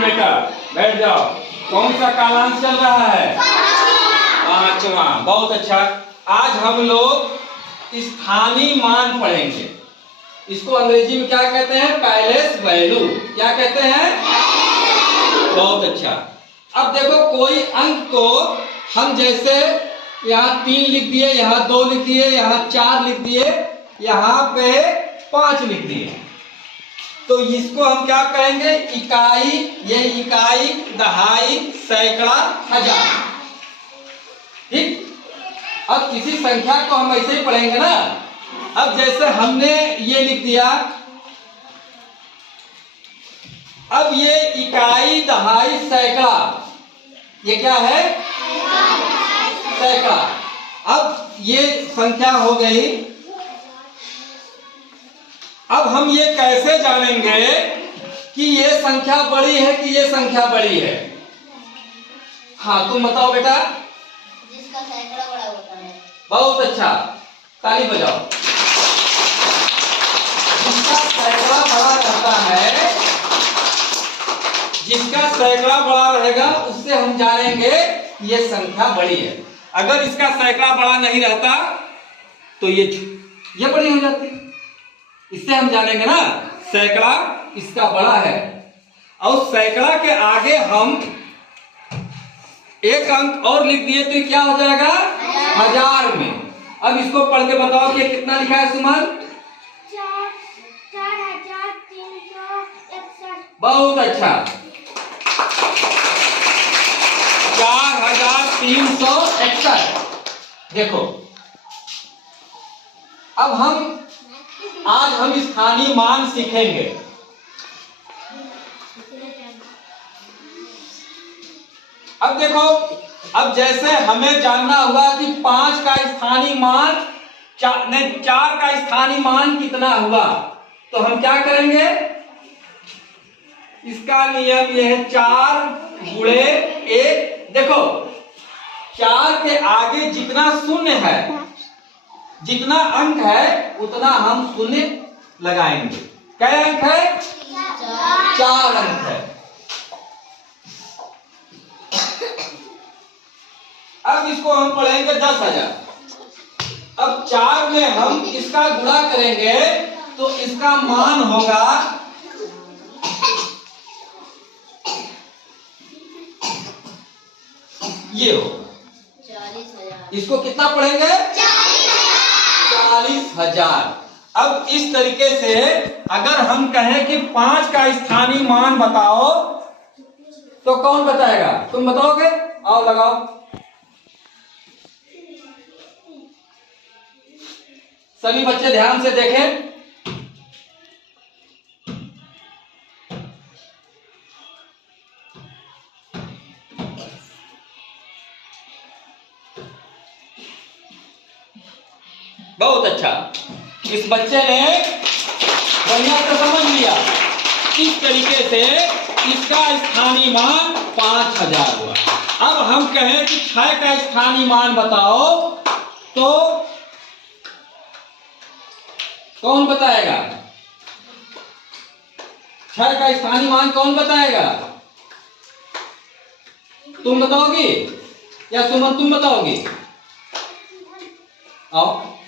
बेटा बैठ जाओ। कौन सा कालांश चल रहा है? पांचवा। बहुत अच्छा। आज हम लोग स्थानीय मान पढ़ेंगे। इसको अंग्रेजी में क्या कहते हैं? Palace value. क्या कहते हैं? बहुत अच्छा। अब देखो कोई अंक को हम जैसे यहाँ 3 लिख दिए, यहाँ 2 लिख दिए, यहाँ 4 लिख दिए, यहाँ पे 5 लिख दिए, तो इसको हम क्या कहेंगे? इकाई। ये इकाई, दहाई, सैकड़ा, हजार। ठीक। अब किसी संख्या को हम ऐसे ही पढ़ेंगे ना। अब जैसे हमने ये लिख दिया, अब ये इकाई, दहाई, सैकड़ा, ये क्या है? सैकड़ा। अब ये संख्या हो गई। अब हम ये कैसे जानेंगे कि ये संख्या बड़ी है कि ये संख्या बड़ी है? हाँ, तुम बताओ बेटा। जिसका सैकड़ा बड़ा होता है। बहुत अच्छा, ताली बजाओ। जिसका सैकड़ा बड़ा रहता है, जिसका सैकड़ा बड़ा रहेगा, उससे हम जानेंगे ये संख्या बड़ी है। अगर इसका सैकड़ा बड़ा नहीं रहता तो ये बड़ी हो जाती। इससे हम जानेंगे ना सैकड़ा इसका बड़ा है। और सैकड़ा के आगे हम एक अंक और लिख दिए तो ये क्या हो जाएगा? हजार में। अब इसको पढ़ के बताओ कि कितना लिखा है सुमन? 4361। बहुत अच्छा, 4361। देखो, अब आज हम स्थानीय मान सीखेंगे। अब देखो, अब जैसे हमें जानना हुआ कि 5 का स्थानीय मान, 4 का स्थानीय मान कितना हुआ, तो हम क्या करेंगे? इसका नियम यह है 4 गुणे 1। देखो, 4 के आगे जितना शून्य है, जितना अंक है, उतना हम शून्य लगाएंगे। क्या अंक है? 4 अंक है। अब इसको हम पढ़ेंगे 10,000। अब 4 में हम इसका गुणा करेंगे तो इसका मान होगा, ये हो 40,000। इसको कितना पढ़ेंगे? 40,000। अब इस तरीके से अगर हम कहें कि 5 का स्थानीय मान बताओ, तो कौन बताएगा? तुम बताओगे? आओ लगाओ। सभी बच्चे ध्यान से देखें। बहुत अच्छा, इस बच्चे ने बढ़िया से समझ लिया। इस तरीके से इसका स्थानीय मान 5000 हुआ। अब हम कहें कि 6 का स्थानीय मान बताओ, तो कौन बताएगा? 6 का स्थानीय मान कौन बताएगा? तुम बताओगी या सुमन तुम बताओगी? आओ।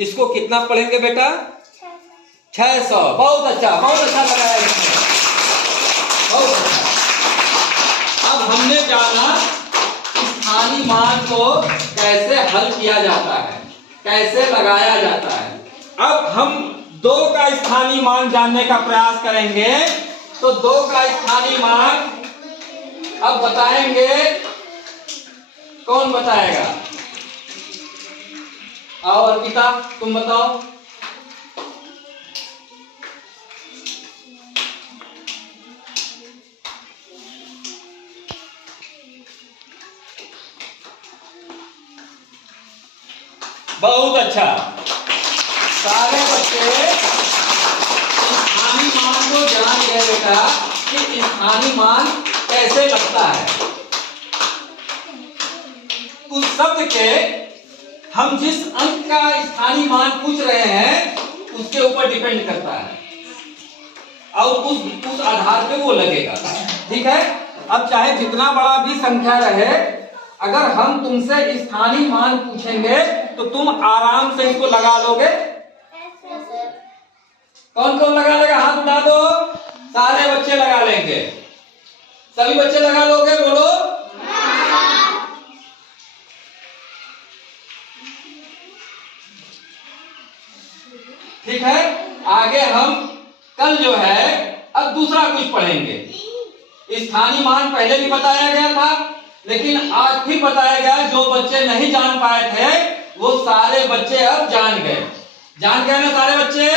इसको कितना पढ़ेंगे बेटा? 600। बहुत अच्छा, बहुत अच्छा लगाया इसने, बहुत अच्छा। अब हमने जाना स्थानीय मान को कैसे हल किया जाता है, कैसे लगाया जाता है। अब हम 2 का स्थानीय मान जानने का प्रयास करेंगे। तो 2 का स्थानीय मान अब बताएंगे, कौन बताएगा? आओ अर्पिता, तुम बताओ। बहुत अच्छा, सारे बच्चे स्थानीय मान को जाएगा कि स्थानीय मान कैसे लगता है। उस शब्द के हम जिस अंक का स्थानीय मान पूछ रहे हैं उसके ऊपर डिपेंड करता है और उस आधार पे वो लगेगा। ठीक है, अब चाहे जितना बड़ा भी संख्या रहे, अगर हम तुमसे स्थानीय मान पूछेंगे तो तुम आराम से इसको लगा लोगे। कौन कौन लगा लेगा? हाथ उठा दो। सारे बच्चे लगा लेंगे। सभी बच्चे लगा लोगे? बोलो। ठीक है, आगे हम कल जो है अब दूसरा कुछ पढ़ेंगे। स्थानीय मान पहले भी बताया गया था, लेकिन आज फिर बताया गया। जो बच्चे नहीं जान पाए थे वो सारे बच्चे अब जान गए। जान गए ना सारे बच्चे?